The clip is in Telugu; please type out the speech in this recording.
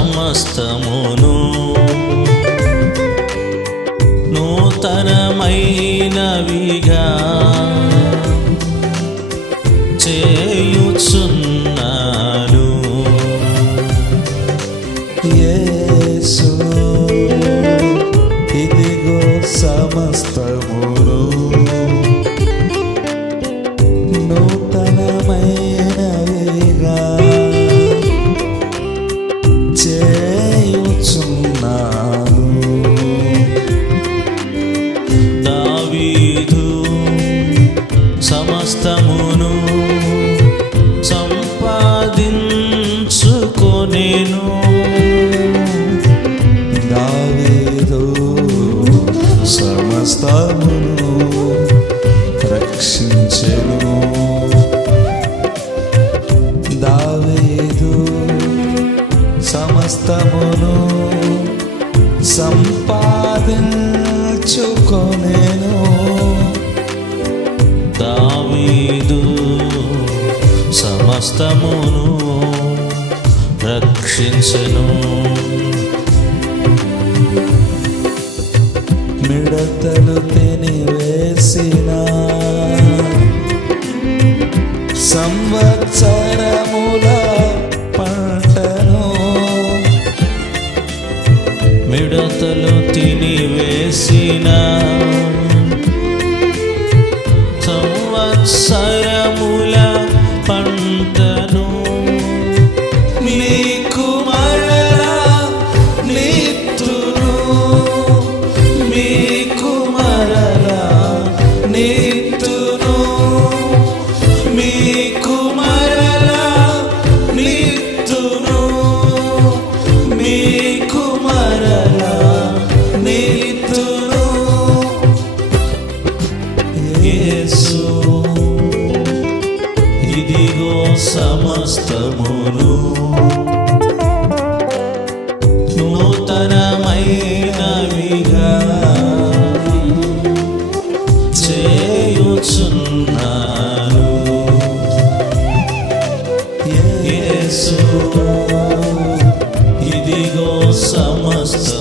సమస్తమును నూతనమైనవిగా చేయుచున్నాను. యేసు ఇదిగో సమస్తమును నూతనమైనవిగా చేయుచున్నాను. దావీదు సమస్తమును సంపాదించుకొనెను. దావీదు సమస్తమును రక్షించెను. దావీదు సమస్తమును సంపాదించుకొనెను. దావీదు సమస్తమును రక్షించెను. మిడతలు తినివేసిన సంవత్సరముల పంటను మిడతలు తినివేసిన సంవత్సరముల పంటను నీకు మరలా నీతును. మీకు మరలా నీతును. మీకు మరలా నీతును. మీకు మరలా నీతును. యేసు ఇదిగో సమస్తమును నూతనమైనవిగా చేయుచున్నాను. యేసు ఇదిగో సమస్త